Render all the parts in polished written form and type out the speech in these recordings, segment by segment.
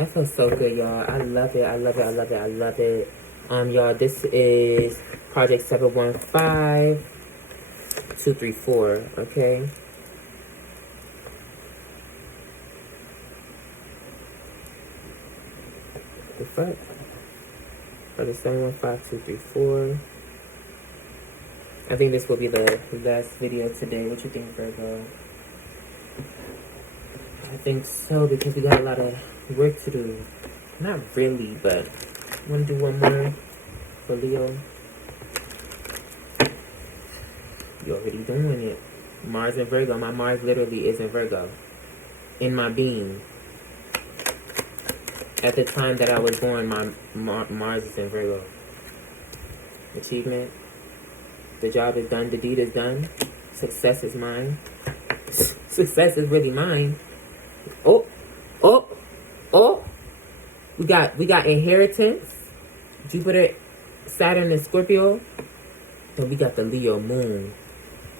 That feels so good, y'all. I love it. I love it. I love it. I love it. Y'all, this is Project 715234. Okay. The fuck? Project 715234. I think this will be the last video today. What you think, Virgo? I think so, because we got a lot of work to do. Not really, but I'm gonna do one more for Leo. You're already doing it. Mars in Virgo. My Mars literally is in Virgo. In my being. At the time that I was born, my Mars is in Virgo. Achievement. The job is done. The deed is done. Success is mine. Success is really mine. Oh, oh, oh. We got inheritance. Jupiter, Saturn, and Scorpio. Then we got the Leo moon.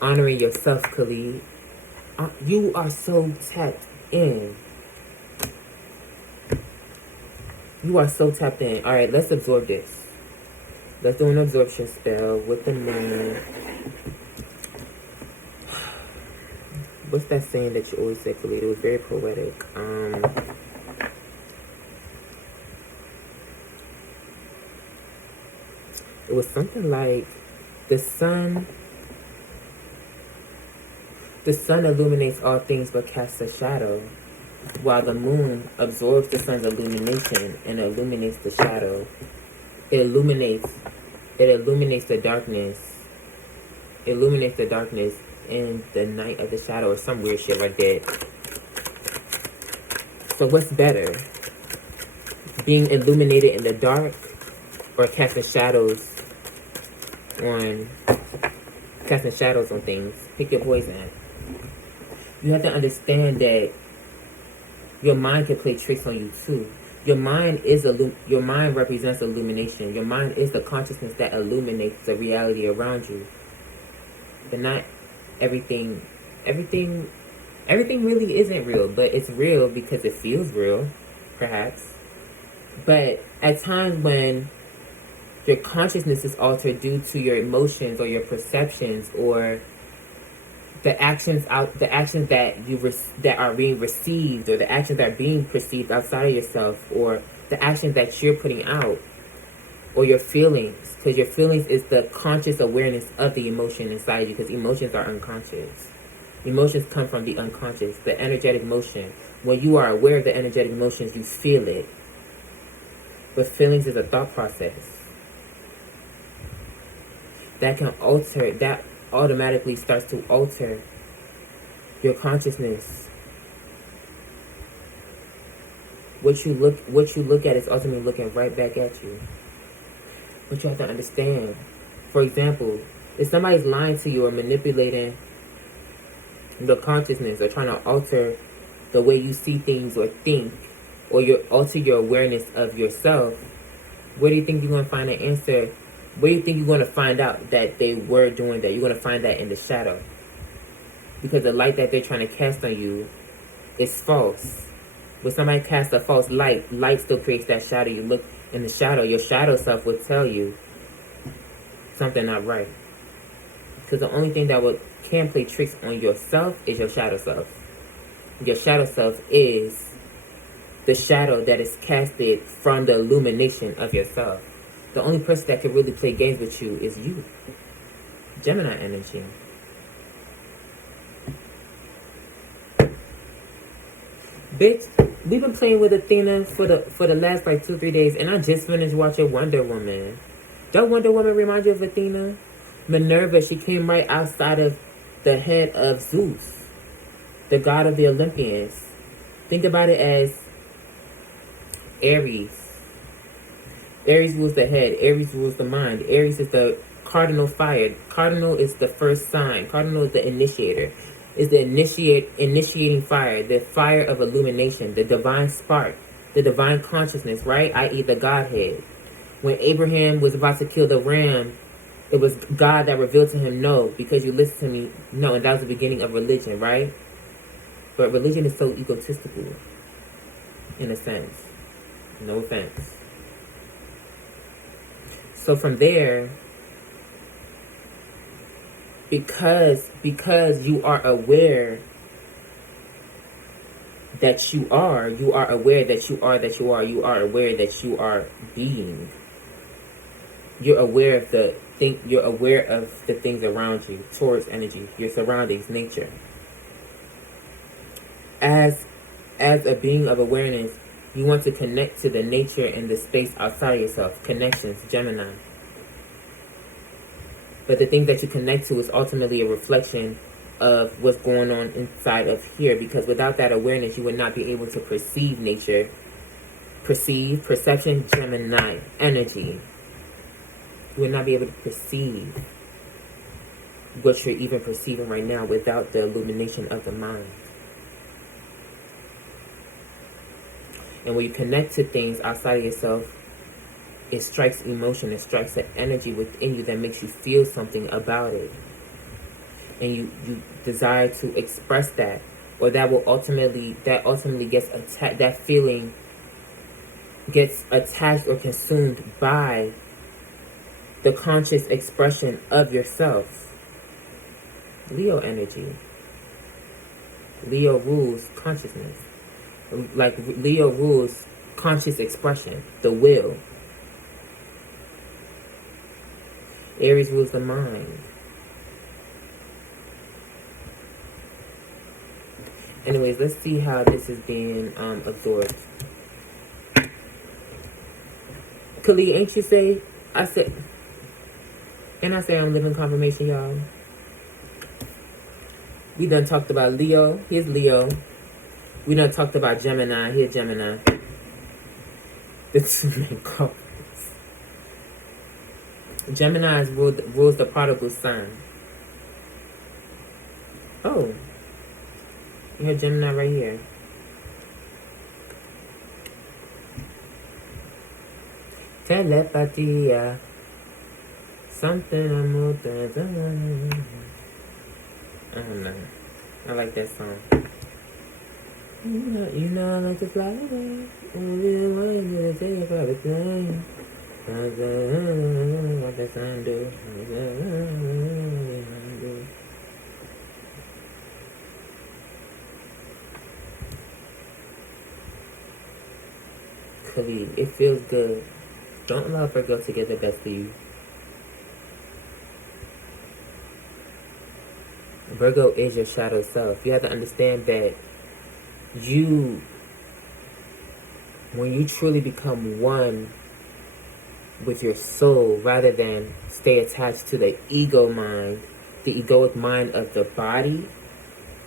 Honoring yourself, Khalid. You are so tapped in. You are so tapped in. All right, let's absorb this. Let's do an absorption spell with the moon. What's that saying that you always say, Khalid? It was very poetic. It was something like the sun illuminates all things but casts a shadow, while the moon absorbs the sun's illumination and illuminates the shadow. It illuminates the darkness. It illuminates the darkness in the night of the shadow, or some weird shit like that. So what's better? Being illuminated in the dark, or casting shadows on things? Pick your poison. You have to understand that your mind can play tricks on you too. Your mind represents illumination. Your mind is the consciousness that illuminates the reality around you. But not everything really isn't real, but it's real because it feels real, perhaps. But at times when your consciousness is altered due to your emotions or your perceptions, or the actions that are being received, or the actions that are being perceived outside of yourself, or the actions that you're putting out, or your feelings, because your feelings is the conscious awareness of the emotion inside you, because emotions are unconscious. Emotions come from the unconscious, the energetic motion. When you are aware of the energetic motions, you feel it. But feelings is a thought process that can alter, that automatically starts to alter your consciousness. What you look at is ultimately looking right back at you. But you have to understand. For example, if somebody's lying to you or manipulating your consciousness, or trying to alter the way you see things or think, or alter your awareness of yourself, where do you think you're going to find an answer? Where do you think you're going to find out that they were doing that? You're going to find that in the shadow. Because the light that they're trying to cast on you is false. When somebody casts a false light, light still creates that shadow. You look in the shadow, your shadow self will tell you something not right. Because the only thing that can play tricks on yourself is your shadow self. Your shadow self is the shadow that is casted from the illumination of yourself. The only person that can really play games with you is you. Gemini energy. Bitch, we've been playing with Athena for the last like 2-3 days, and I just finished watching Wonder Woman. Don't Wonder Woman remind you of Athena? Minerva, she came right outside of the head of Zeus, the god of the Olympians. Think about it as Aries. Aries rules the head. Aries rules the mind. Aries is the cardinal fire. Cardinal is the first sign. Cardinal is the initiator. Is the initiating fire, the fire of illumination, the divine spark, the divine consciousness, right? I.e. the Godhead. When Abraham was about to kill the ram, it was God that revealed to him, no, because you listen to me, no, and that was the beginning of religion, right? But religion is so egotistical, in a sense. No offense. So from there, because you are aware that you are aware that you are aware that you are being. You're aware of the things around you, Taurus energy, your surroundings, nature. As a being of awareness, you want to connect to the nature and the space outside of yourself. Connections, Gemini. But the thing that you connect to is ultimately a reflection of what's going on inside of here, because without that awareness, you would not be able to perceive nature. Perception, Gemini energy. You would not be able to perceive what you're even perceiving right now without the illumination of the mind. And when you connect to things outside of yourself, it strikes emotion, it strikes an energy within you that makes you feel something about it. And you desire to express that, or that ultimately gets attached. That feeling gets attached or consumed by the conscious expression of yourself. Leo energy. Leo rules consciousness. Like Leo rules conscious expression, the will. Aries rules the mind. Anyways, let's see how this is being absorbed. Khalid, ain't you say? I said, and I say I'm living confirmation, y'all. We done talked about Leo. Here's Leo. We done talked about Gemini. Here's Gemini. The two main culprits. Gemini rules the prodigal son. Oh. You have Gemini right here. Telepatia. Something more than I don't know. I like that song. You know I like to fly away. What the sun do? Khalid, it feels good. Don't allow Virgo to get the best of you. Virgo is your shadow self. You have to understand that when you truly become one with your soul, rather than stay attached to the ego mind, the egoic mind of the body,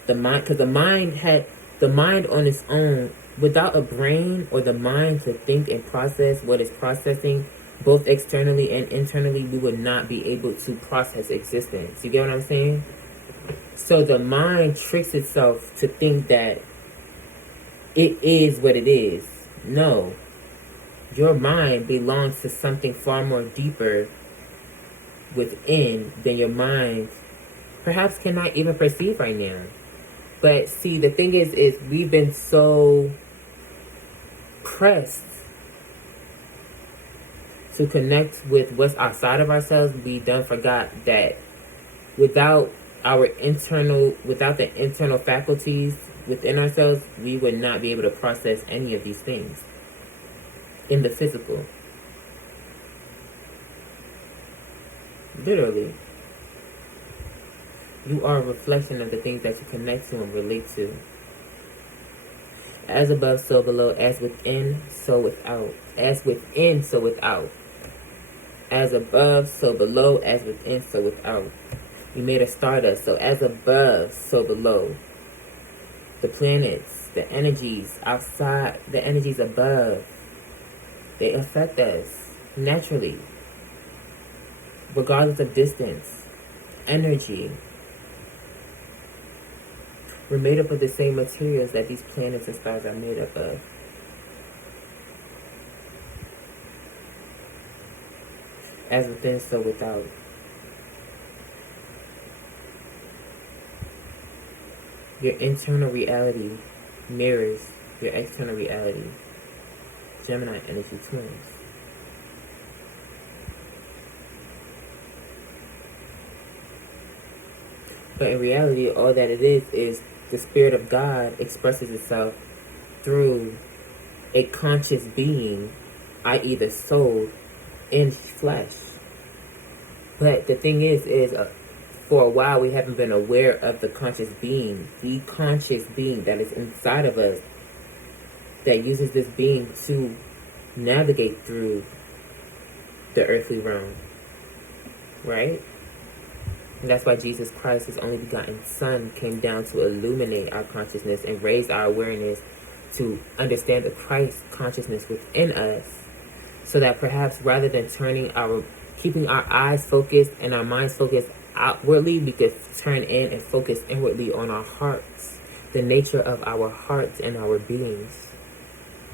the mind, because the mind on its own, without a brain or the mind to think and process what it's processing, both externally and internally, we would not be able to process existence. You get what I'm saying? So the mind tricks itself to think that it is what it is. No. Your mind belongs to something far more deeper within than your mind perhaps cannot even perceive right now. But see, the thing is we've been so pressed to connect with what's outside of ourselves, we done forgot that without the internal faculties within ourselves, we would not be able to process any of these things in the physical. Literally. You are a reflection of the things that you connect to and relate to. As above, so below. As within, so without. As within, so without. As above, so below. As within, so without. You made a stardust, so as above, so below. The planets, the energies outside, the energies above, they affect us naturally, regardless of distance. Energy. We're made up of the same materials that these planets and stars are made up of. As within, so without. Your internal reality mirrors your external reality. Gemini energy twins. But in reality, all that it is the Spirit of God expresses itself through a conscious being, i.e. the soul, in flesh. But the thing is for a while we haven't been aware of the conscious being that is inside of us, that uses this being to navigate through the earthly realm, right? And that's why Jesus Christ, his only begotten Son, came down to illuminate our consciousness and raise our awareness to understand the Christ consciousness within us, so that perhaps rather than keeping our eyes focused and our minds focused outwardly, we could turn in and focus inwardly on our hearts, the nature of our hearts and our beings,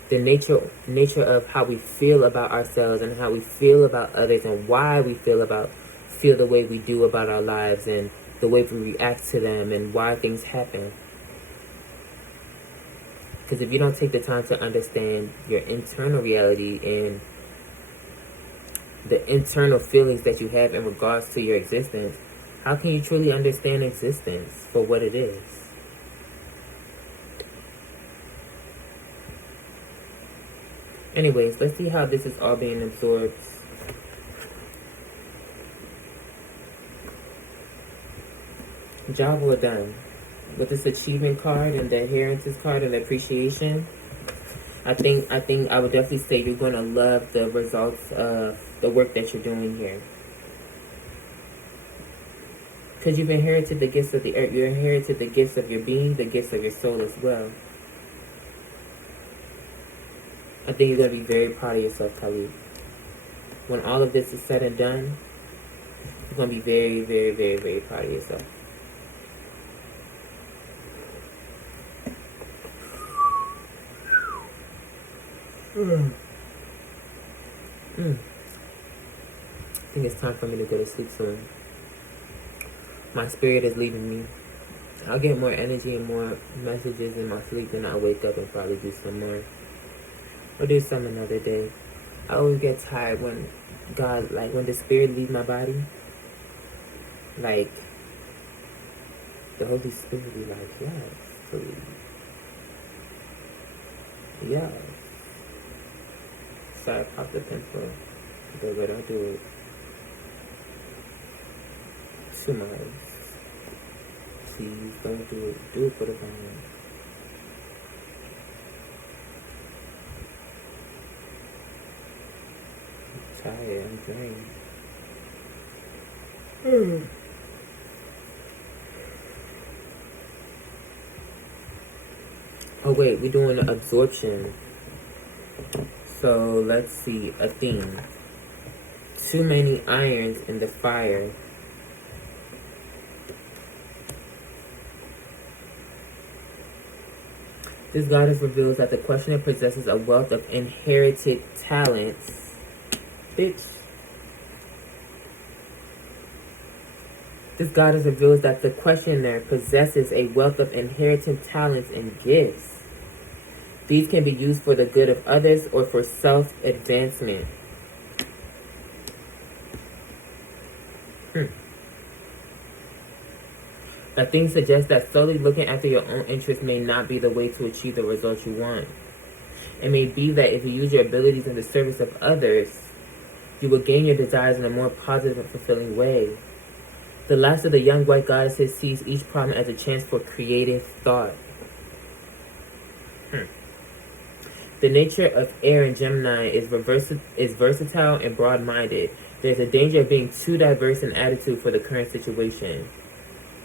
the nature of how we feel about ourselves and how we feel about others, and why we feel the way we do about our lives, and the way we react to them, and why things happen. Because if you don't take the time to understand your internal reality and the internal feelings that you have in regards to your existence, how can you truly understand existence for what it is? Anyways, let's see how this is all being absorbed. Job well done. With this achievement card and the inheritance card and the appreciation, I think I would definitely say you're going to love the results of the work that you're doing here. Because you've inherited the gifts of the earth. You inherited the gifts of your being, the gifts of your soul as well. I think you're going to be very proud of yourself, Khalid. When all of this is said and done, you're going to be very, very, very, very proud of yourself. I think it's time for me to go to sleep soon. My spirit is leaving me. I'll get more energy and more messages in my sleep, and I'll wake up and probably do some more. Or do some another day. I always get tired when when the spirit leaves my body. Like, the Holy Spirit will be like, yes, please. Yes. So I popped the pencil. But don't do it too much. Please don't do it. Do it for the family. I'm tired. I'm drained. Oh wait, we're doing an absorption. So let's see, a theme. Too many irons in the fire. This goddess reveals that the questioner possesses a wealth of inherited talents. Bitch. This goddess reveals that the questioner possesses a wealth of inherited talents and gifts. These can be used for the good of others or for self-advancement. A thing suggests that solely looking after your own interests may not be the way to achieve the results you want. It may be that if you use your abilities in the service of others, you will gain your desires in a more positive and fulfilling way. The last of the young white goddesses sees each problem as a chance for creative thought. The nature of air in Gemini is versatile and broad-minded. There's a danger of being too diverse in attitude for the current situation.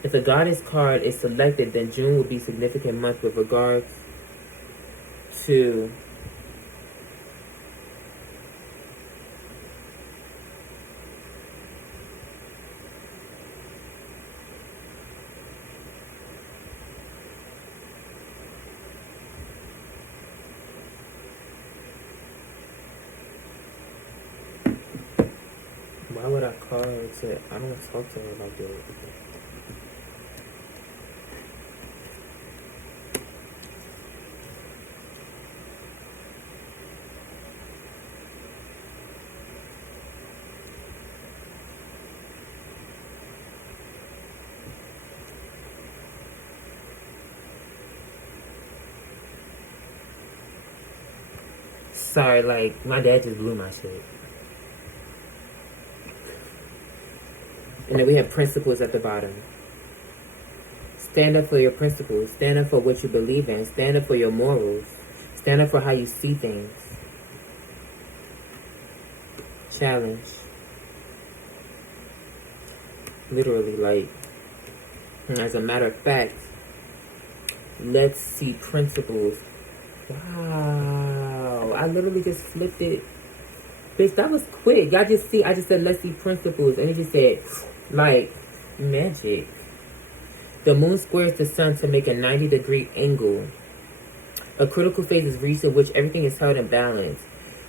If the goddess card is selected, then June will be a significant month with regards to why would I call her to I don't talk to her like that. Sorry, like, my dad just blew my shit. And then we have principles at the bottom. Stand up for your principles. Stand up for what you believe in. Stand up for your morals. Stand up for how you see things. Challenge. Literally, like, as a matter of fact, let's see principles. Wow. I literally just flipped it. Bitch, that was quick. Y'all just see, I just said, let's see principles. And it just said, like, magic. The moon squares the sun to make a 90-degree angle. A critical phase is reached in which everything is held in balance.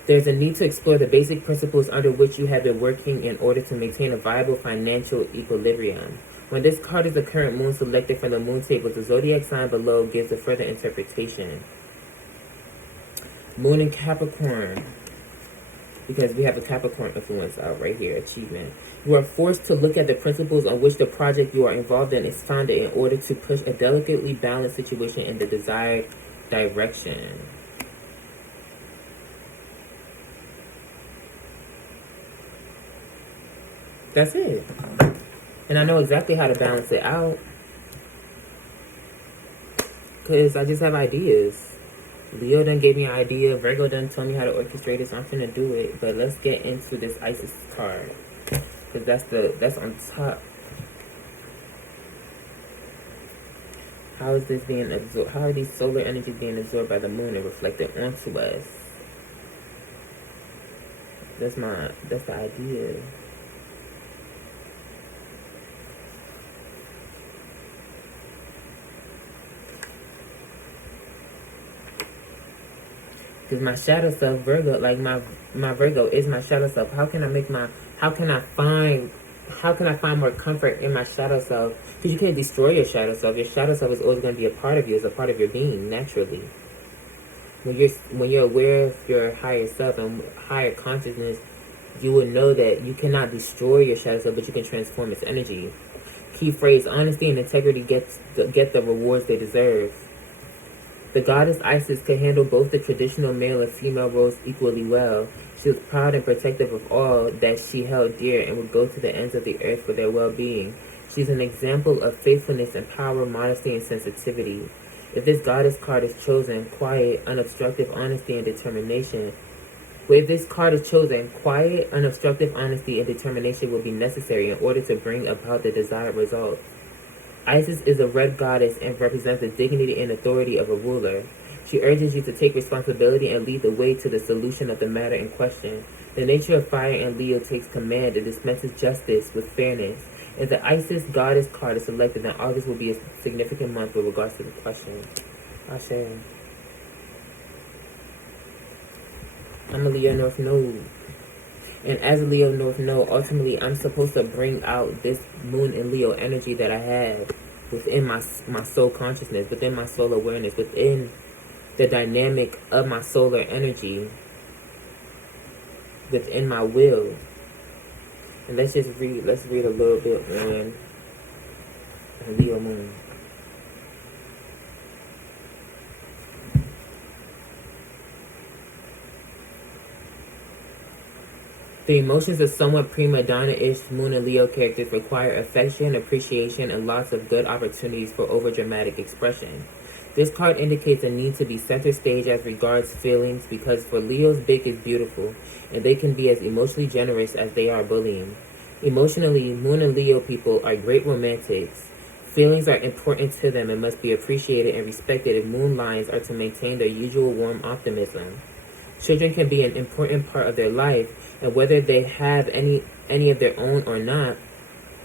There's a need to explore the basic principles under which you have been working in order to maintain a viable financial equilibrium. When this card is the current moon selected from the moon table, the zodiac sign below gives a further interpretation. Moon in Capricorn. Because we have a Capricorn influence out right here, achievement. You are forced to look at the principles on which the project you are involved in is founded in order to push a delicately balanced situation in the desired direction. That's it. And I know exactly how to balance it out. Because I just have ideas. Leo done gave me an idea. Virgo done told me how to orchestrate it, so I'm finna do it. But let's get into this Isis card. Because that's on top. How is this being absorbed? How are these solar energies being absorbed by the moon and reflected onto us? That's the idea. Because my shadow self, Virgo, like my Virgo is my shadow self. How can I find more comfort in my shadow self? Because you can't destroy your shadow self. Your shadow self is always going to be a part of you. It's a part of your being, naturally. When you're aware of your higher self and higher consciousness, you will know that you cannot destroy your shadow self, but you can transform its energy. Key phrase, honesty and integrity get the rewards they deserve. The goddess Isis could handle both the traditional male and female roles equally well. She was proud and protective of all that she held dear and would go to the ends of the earth for their well-being. She's an example of faithfulness and power, modesty and sensitivity. If this goddess card is chosen, quiet, unobstructive honesty and determination. If this card is chosen, quiet, unobstructive honesty and determination will be necessary in order to bring about the desired results. Isis is a red goddess and represents the dignity and authority of a ruler. She urges you to take responsibility and lead the way to the solution of the matter in question. The nature of fire and Leo takes command and dispenses justice with fairness. If the Isis goddess card is selected, then August will be a significant month with regards to the question. Ashe. I'm a Leo North Node. And as a Leo North Node, ultimately, I'm supposed to bring out this Moon and Leo energy that I have within my soul consciousness, within my soul awareness, within the dynamic of my solar energy, within my will. And let's read a little bit on Leo Moon. The emotions of somewhat prima donna-ish Moon and Leo characters require affection, appreciation, and lots of good opportunities for overdramatic expression. This card indicates a need to be center stage as regards feelings because for Leos, big is beautiful, and they can be as emotionally generous as they are bullying. Emotionally, Moon and Leo people are great romantics. Feelings are important to them and must be appreciated and respected if Moon lines are to maintain their usual warm optimism. Children can be an important part of their life, and whether they have any of their own or not,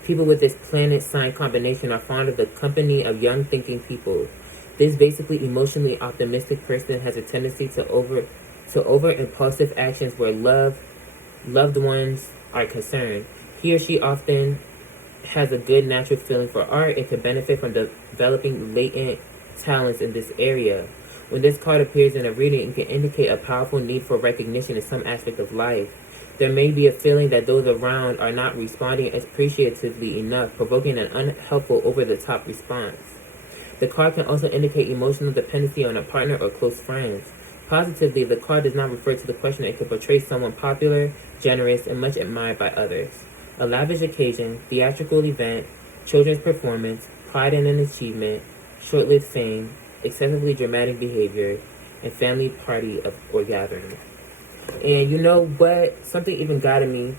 people with this planet sign combination are fond of the company of young thinking people. This basically emotionally optimistic person has a tendency to over impulsive actions where loved ones are concerned. He or she often has a good natural feeling for art and can benefit from developing latent talents in this area. When this card appears in a reading, it can indicate a powerful need for recognition in some aspect of life. There may be a feeling that those around are not responding appreciatively enough, provoking an unhelpful, over-the-top response. The card can also indicate emotional dependency on a partner or close friends. Positively, the card does not refer to the question. It could portray someone popular, generous, and much admired by others. A lavish occasion, theatrical event, children's performance, pride in an achievement, short-lived fame, excessively dramatic behavior, and family party or gathering. And you know what? Something even guided me.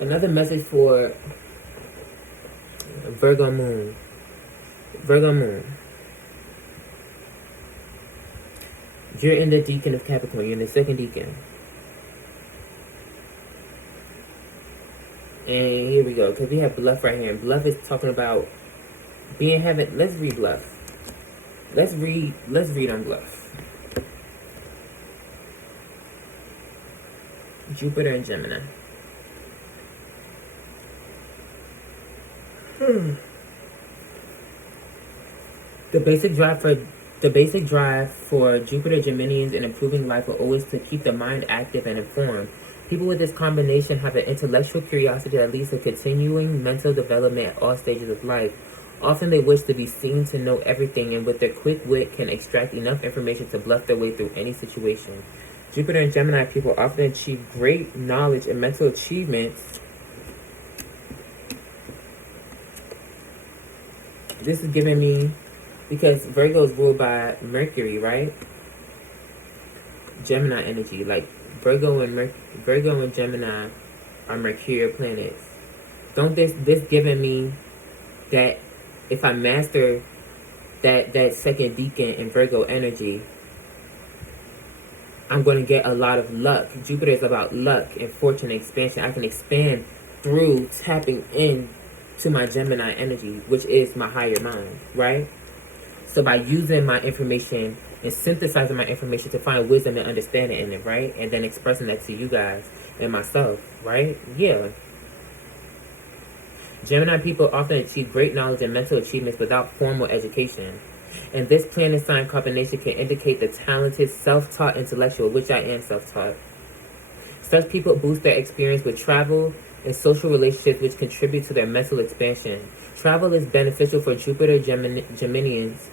Another message for Virgo Moon. Virgo Moon. You're in the decan of Capricorn. You're in the second decan. And here we go. Because we have bluff right here. And bluff is talking about being heaven. Let's read bluff. Let's read on bluff. Jupiter and Gemini. The basic drive for Jupiter Geminians in improving life will always to keep the mind active and informed. People with this combination have an intellectual curiosity that leads to continuing mental development at all stages of life. Often they wish to be seen to know everything, and with their quick wit can extract enough information to bluff their way through any situation. Jupiter and Gemini people often achieve great knowledge and mental achievements. This is giving me, because Virgo is ruled by Mercury, right? Gemini energy, like Virgo and Gemini are Mercurial planets. Don't this giving me that if I master that second decan in Virgo energy, I'm going to get a lot of luck. Jupiter is about luck and fortune and expansion. I can expand through tapping in to my Gemini energy, which is my higher mind, right? So by using my information and synthesizing my information to find wisdom and understanding in it, right? And then expressing that to you guys and myself, right? Yeah. Gemini people often achieve great knowledge and mental achievements without formal education. And this planet sign combination can indicate the talented, self-taught intellectual, which I am self-taught. Such people boost their experience with travel and social relationships, which contribute to their mental expansion. Travel is beneficial for Jupiter Geminians,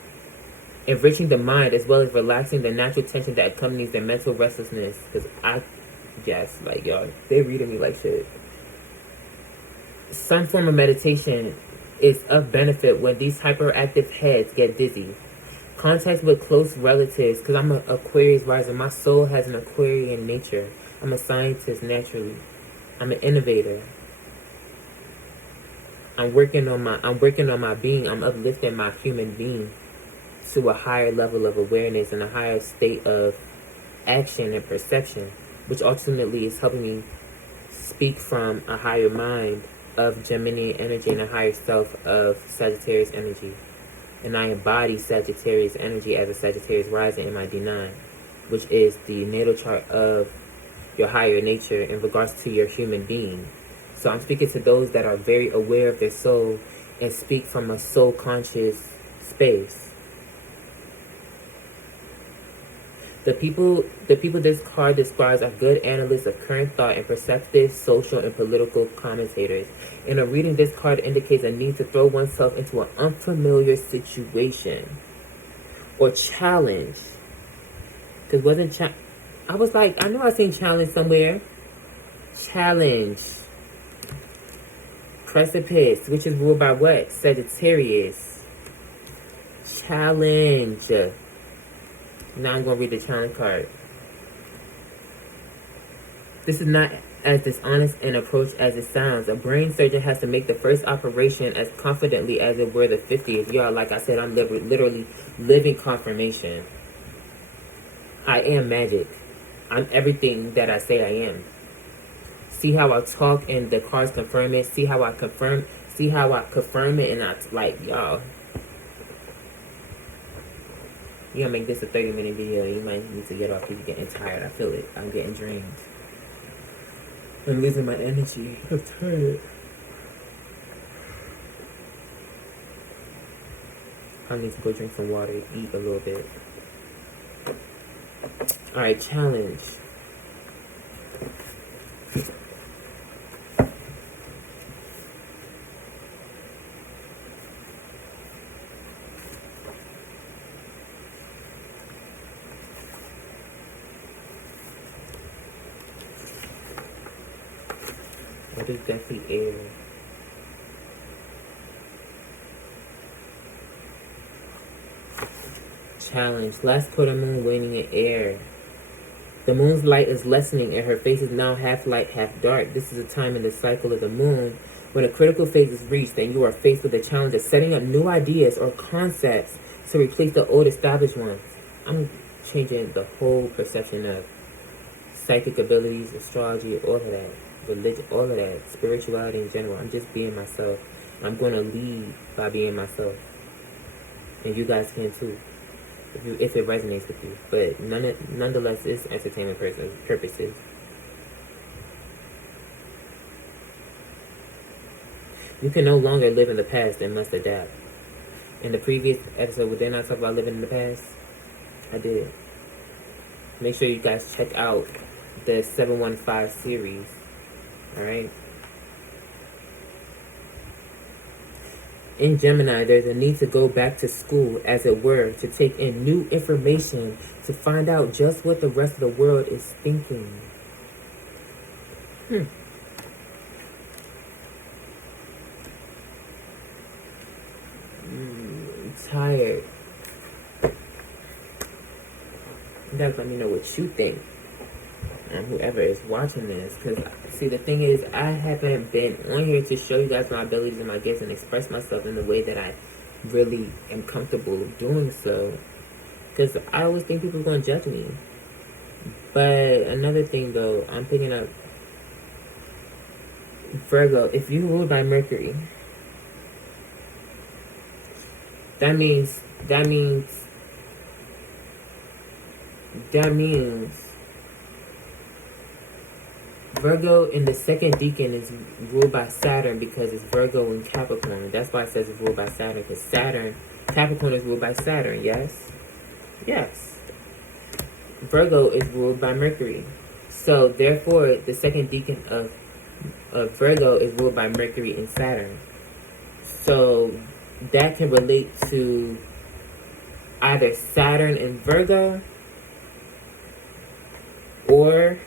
enriching the mind as well as relaxing the natural tension that accompanies their mental restlessness. Because y'all, they're reading me like shit. Some form of meditation is of benefit when these hyperactive heads get dizzy. Contact with close relatives, because I'm an Aquarius rising. My soul has an Aquarian nature. I'm a scientist naturally. I'm an innovator. I'm working on my being. I'm uplifting my human being to a higher level of awareness and a higher state of action and perception, which ultimately is helping me speak from a higher mind of Gemini energy and a higher self of Sagittarius energy. And I embody Sagittarius energy as a Sagittarius rising in my D9, which is the natal chart of your higher nature in regards to your human being. So I'm speaking to those that are very aware of their soul and speak from a soul conscious space. The people this card describes are good analysts of current thought and perceptive social and political commentators. In a reading, this card indicates a need to throw oneself into an unfamiliar situation or challenge. Because I was like, I know I seen challenge somewhere. Challenge. Precipice, which is ruled by what? Sagittarius. Challenge. Now I'm going to read the challenge card. This is not as dishonest an approach as it sounds. A brain surgeon has to make the first operation as confidently as it were the 50th. Y'all, like I said, I'm literally living confirmation. I am magic. I'm everything that I say I am. See how I talk and the cards confirm it. See how I confirm it and I, like, y'all. You gotta make this a 30-minute video. You might need to get off because you're getting tired. I feel it. I'm getting drained. I'm losing my energy. I'm tired. I need to go drink some water, eat a little bit. Alright, challenge. What is deathly air? Challenge. Last quarter moon waning in air. The moon's light is lessening and her face is now half light, half dark. This is a time in the cycle of the moon when a critical phase is reached and you are faced with the challenge of setting up new ideas or concepts to replace the old established ones. I'm changing the whole perception of psychic abilities, astrology, all of that, religion, all of that, spirituality in general. I'm just being myself. I'm going to lead by being myself. And you guys can too, if it resonates with you. But nonetheless, it's entertainment purposes. You can no longer live in the past and must adapt. In the previous episode, did I not talk about living in the past? I did. Make sure you guys check out the 715 series. Alright? In Gemini, there's a need to go back to school, as it were, to take in new information, to find out just what the rest of the world is thinking. I'm tired. You guys let me know what you think. And whoever is watching this, because see, the thing is, I haven't been on here to show you guys my abilities and my gifts and express myself in the way that I really am comfortable doing so, because I always think people are going to judge me. But another thing though, I'm picking up Virgo. If you ruled by Mercury, that means Virgo in the second decan is ruled by Saturn, because it's Virgo and Capricorn. That's why it says it's ruled by Saturn, because Capricorn is ruled by Saturn, yes? Yes. Virgo is ruled by Mercury. So, therefore, the second decan of Virgo is ruled by Mercury and Saturn. So, that can relate to either Saturn and Virgo or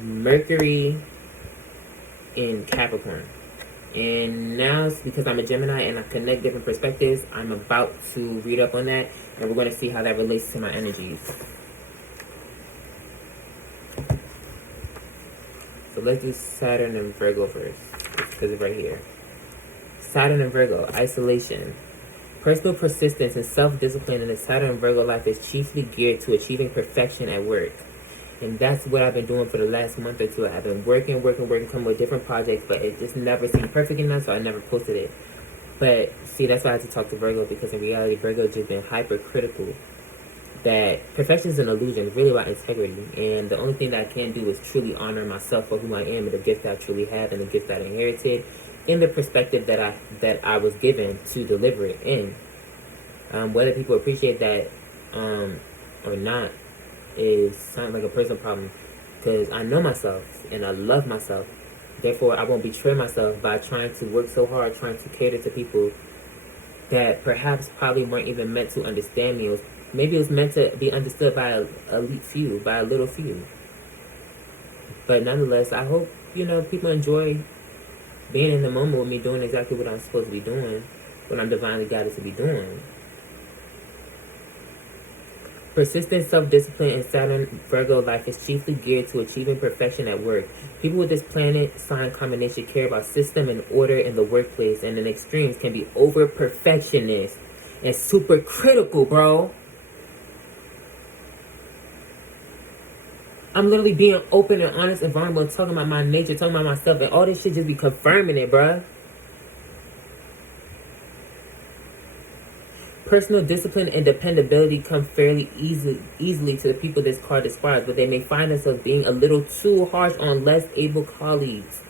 Mercury in Capricorn. And now, because I'm a Gemini and I connect different perspectives, I'm about to read up on that, and we're going to see how that relates to my energies. So let's do Saturn and Virgo first, because it's right here. Saturn and Virgo, isolation. Personal persistence and self-discipline in the Saturn and Virgo life is chiefly geared to achieving perfection at work. And that's what I've been doing for the last month or two. I've been working, coming with different projects, but it just never seemed perfect enough, so I never posted it. But, see, that's why I had to talk to Virgo, because in reality, Virgo has just been hypercritical. That perfection is an illusion. It's really about integrity. And the only thing that I can do is truly honor myself for who I am and the gift that I truly have and the gift that I inherited in the perspective that I was given to deliver it in. Whether people appreciate that or not is sounds like a personal problem, because I know myself and I love myself. Therefore, I won't betray myself by trying to work so hard, trying to cater to people that perhaps probably weren't even meant to understand me. Maybe it was meant to be understood by a elite few, by a little few. But nonetheless, I hope, people enjoy being in the moment with me, doing exactly what I'm supposed to be doing, what I'm divinely guided to be doing. Persistent self-discipline in Saturn Virgo life is chiefly geared to achieving perfection at work. People with this planet sign combination care about system and order in the workplace, and in extremes can be over-perfectionist and super critical, bro. I'm literally being open and honest and vulnerable, talking about my nature, talking about myself, and all this shit just be confirming it, bruh. Personal discipline and dependability come fairly easily to the people this card describes, but they may find themselves being a little too harsh on less able colleagues.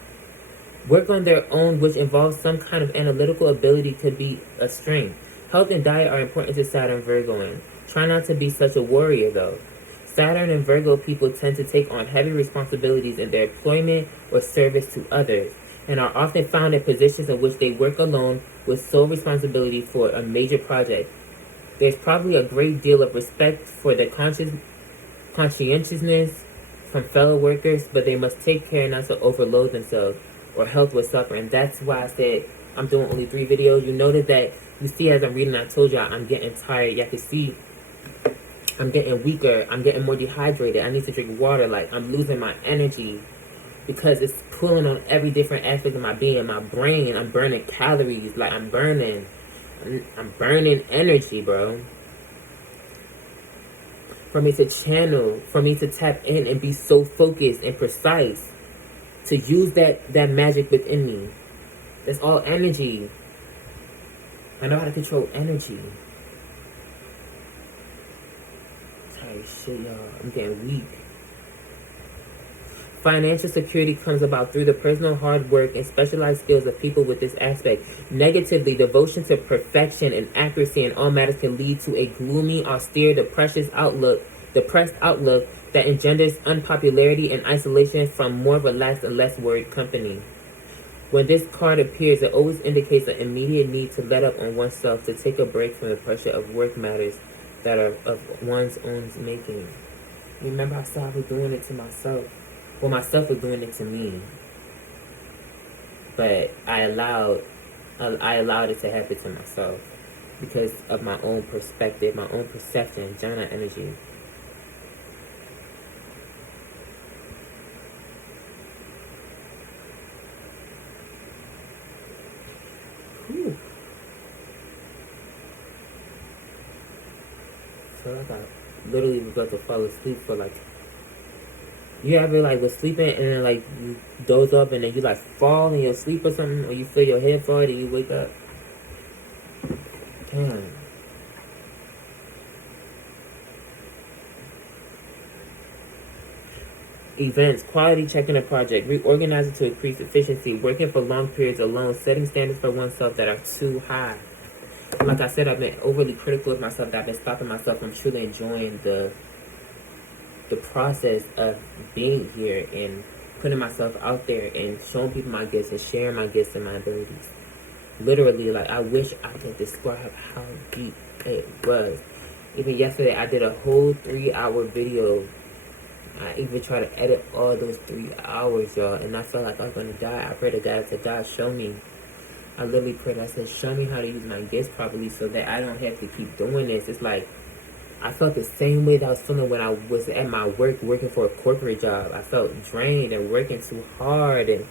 Work on their own, which involves some kind of analytical ability, could be a strength. Health and diet are important to Saturn Virgoing. Try not to be such a warrior, though. Saturn and Virgo people tend to take on heavy responsibilities in their employment or service to others, and are often found in positions in which they work alone with sole responsibility for a major project. There's probably a great deal of respect for the conscientiousness from fellow workers, but they must take care not to overload themselves or health will suffer. And that's why I said I'm doing only 3 videos. You notice that, you see as I'm reading, I told y'all I'm getting tired. Y'all can see I'm getting weaker. I'm getting more dehydrated. I need to drink water. Like, I'm losing my energy because it's pulling on every different aspect of my being. My brain, I'm burning calories. Like, I'm burning energy, bro. For me to channel, for me to tap in and be so focused and precise, to use that magic within me. That's all energy. I know how to control energy. Tired shit, y'all. I'm getting weak. Financial security comes about through the personal hard work and specialized skills of people with this aspect. Negatively, devotion to perfection and accuracy in all matters can lead to a gloomy, austere, depressed outlook that engenders unpopularity and isolation from more relaxed and less worried company. When this card appears, it always indicates an immediate need to let up on oneself, to take a break from the pressure of work matters that are of one's own making. Remember, I said I was doing it to myself. Well, myself was doing it to me. But I allowed it to happen to myself because of my own perspective, my own perception, Jana energy. Whew. So like I literally was about to fall asleep for like, you ever like was sleeping and then like you doze up and then you like fall in your sleep or something, or you feel your head fall and you wake up? Damn. Events, quality checking a project, reorganizing to increase efficiency, working for long periods alone, setting standards for oneself that are too high. Like I said, I've been overly critical of myself, that I've been stopping myself from truly enjoying the process of being here and putting myself out there and showing people my gifts and sharing my gifts and my abilities. Literally, like, I wish I could describe how deep it was. Even yesterday, I did a whole 3-hour video. I even tried to edit all those 3 hours, y'all, and I felt like I was going to die. I prayed to God, I said, God, show me. I literally prayed, I said, show me how to use my gifts properly so that I don't have to keep doing this. It's like, I felt the same way that I was feeling when I was at my work, working for a corporate job. I felt drained and working too hard and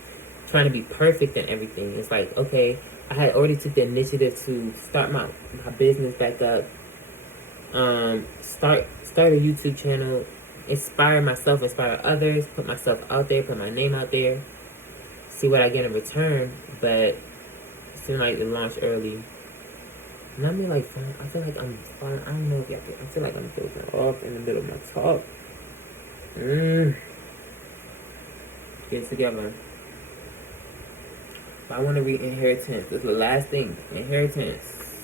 trying to be perfect and everything. It's like, okay, I had already took the initiative to start my business back up, start a YouTube channel, inspire myself, inspire others, put myself out there, put my name out there, see what I get in return. But it seemed like it launched early. And I mean, like, I feel like I'm fine. I don't know if y'all can. I feel like I'm dozing off in the middle of my talk. Get it together. But I want to read inheritance. This is the last thing. Inheritance.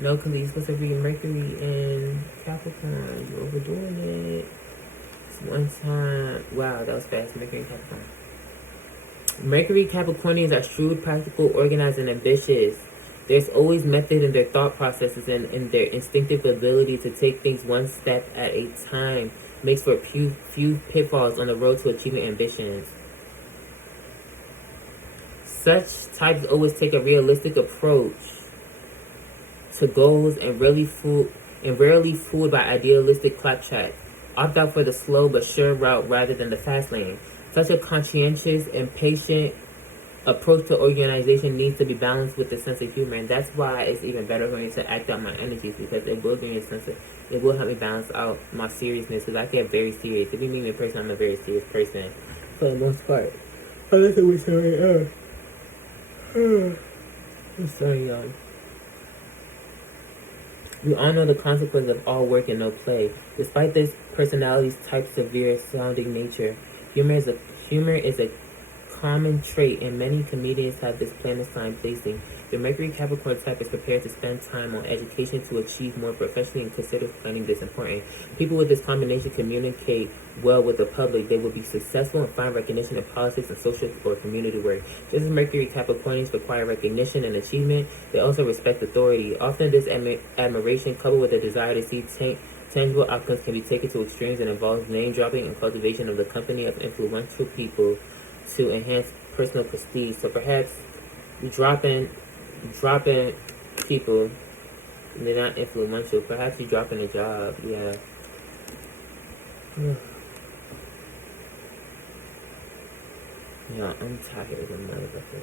No, Khalees, supposed to read Mercury and Capricorn. You're overdoing it. It's one time. Wow, that was fast. Mercury and Capricorn. Mercury Capricornians are shrewd, practical, organized, and ambitious. There's always method in their thought processes and in their instinctive ability to take things one step at a time. Makes for few pitfalls on the road to achieving ambitions. Such types always take a realistic approach to goals and rarely fooled by idealistic claptrap. Opt out for the slow but sure route rather than the fast lane. Such a conscientious and patient approach to organization needs to be balanced with a sense of humor, and that's why it's even better for me to act out my energies, because it will give me a sense of, it will help me balance out my seriousness, because I get very serious. If you meet me in person, I'm a very serious person for the most part. Unless it was sorry. I'm sorry, y'all. We all know the consequence of all work and no play. Despite this personality's type severe sounding nature, humor is a common trait, and many comedians have this planet sign placing. The Mercury Capricorn type is prepared to spend time on education to achieve more professionally and considers planning this important. People with this combination communicate well with the public. They will be successful and find recognition in politics and social or community work. Just as Mercury Capricornians require recognition and achievement, they also respect authority. Often this admiration, coupled with a desire to see Tangible outcomes can be taken to extremes and involves name dropping and cultivation of the company of influential people to enhance personal prestige. So perhaps you dropping people, they're not influential. Perhaps you dropping a job, yeah. Yeah, I'm tired of the motherfucker.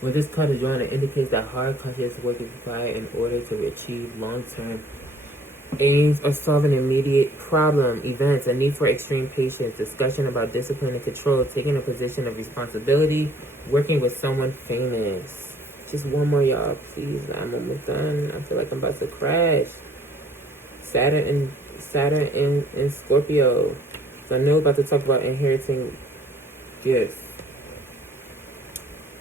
When this card is drawn, it indicates that hard conscious work is required in order to achieve long-term aims of solving immediate problem, events, a need for extreme patience, discussion about discipline and control, taking a position of responsibility, working with someone famous. Just one more, y'all, please. I'm almost done. I feel like I'm about to crash. Saturn in Scorpio. So I know we're about to talk about inheriting gifts.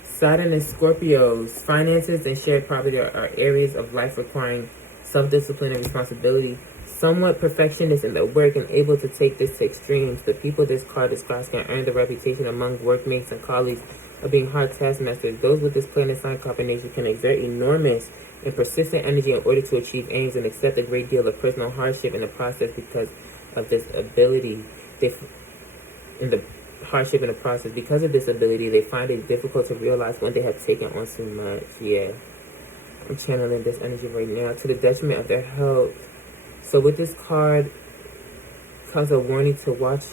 Saturn and Scorpios. Finances and shared property are areas of life requiring self-discipline and responsibility. Somewhat perfectionist in their work and able to take this to extremes. The people this card describes can earn the reputation among workmates and colleagues of being hard taskmasters. Those with this planet sign combination can exert enormous and persistent energy in order to achieve aims and accept a great deal of personal hardship in the process because of this ability. Because of this ability, they find it difficult to realize when they have taken on too much. Yeah. I'm channeling this energy right now to the detriment of their health. So with this card comes a warning to watch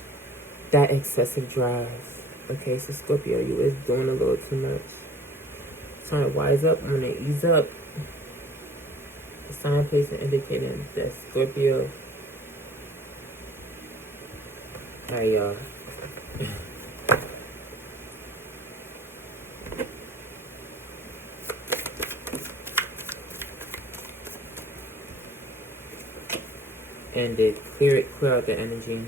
that excessive drive. Okay, so Scorpio, you is doing a little too much. It's trying to wise up. I'm going to ease up. The sign placing indicating that Scorpio. Alright, y'all. And clear out the energy.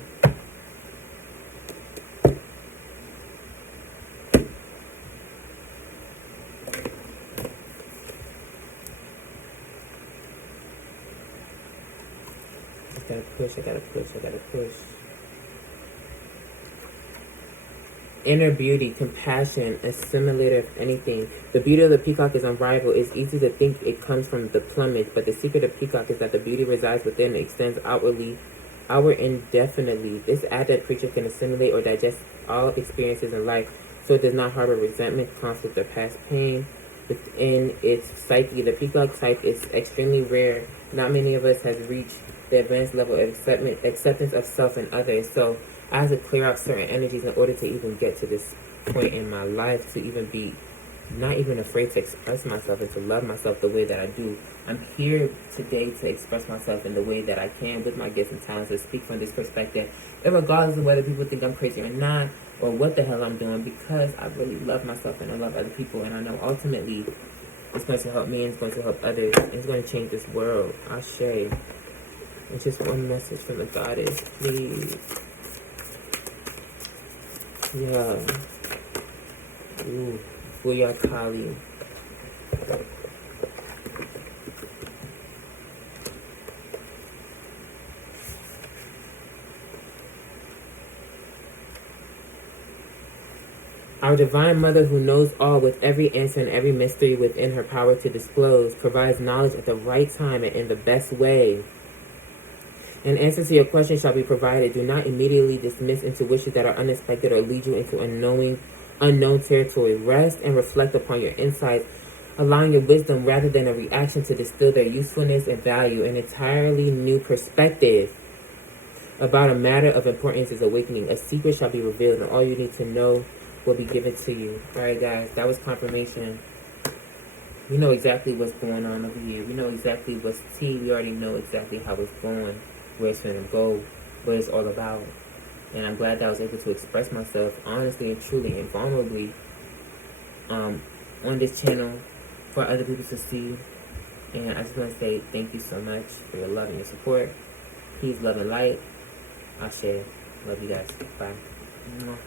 I gotta push. Inner beauty, compassion, assimilator of anything. The beauty of the peacock is unrivaled. It's easy to think it comes from the plumage, but the secret of peacock is that the beauty resides within and extends outward indefinitely. This adept creature can assimilate or digest all experiences in life, so it does not harbor resentment, conflict, or past pain within its psyche. The peacock type is extremely rare. Not many of us have reached the advanced level of acceptance of self and others. So I have to clear out certain energies in order to even get to this point in my life, to even be not even afraid to express myself and to love myself the way that I do. I'm here today to express myself in the way that I can with my gifts and talents, to speak from this perspective, regardless of whether people think I'm crazy or not, or what the hell I'm doing, because I really love myself and I love other people, and I know ultimately it's going to help me and it's going to help others, and it's going to change this world. Ashe. It's just one message from the goddess, please. Yeah. Ooh. Booyah Kali. Our Divine Mother, who knows all with every answer and every mystery within her power to disclose, provides knowledge at the right time and in the best way. An answer to your question shall be provided. Do not immediately dismiss intuitions that are unexpected or lead you into unknown territory. Rest and reflect upon your insights, allowing your wisdom rather than a reaction to distill their usefulness and value. An entirely new perspective about a matter of importance is awakening. A secret shall be revealed, and all you need to know will be given to you. Alright guys, that was confirmation. We know exactly what's going on over here. We know exactly what's tea. We already know exactly how it's going, where it's going to go, what it's all about. And I'm glad that I was able to express myself honestly and truly and vulnerably on this channel for other people to see. And I just want to say thank you so much for your love and your support. Peace, love, and light. Ashe. Love you guys. Bye. Mwah.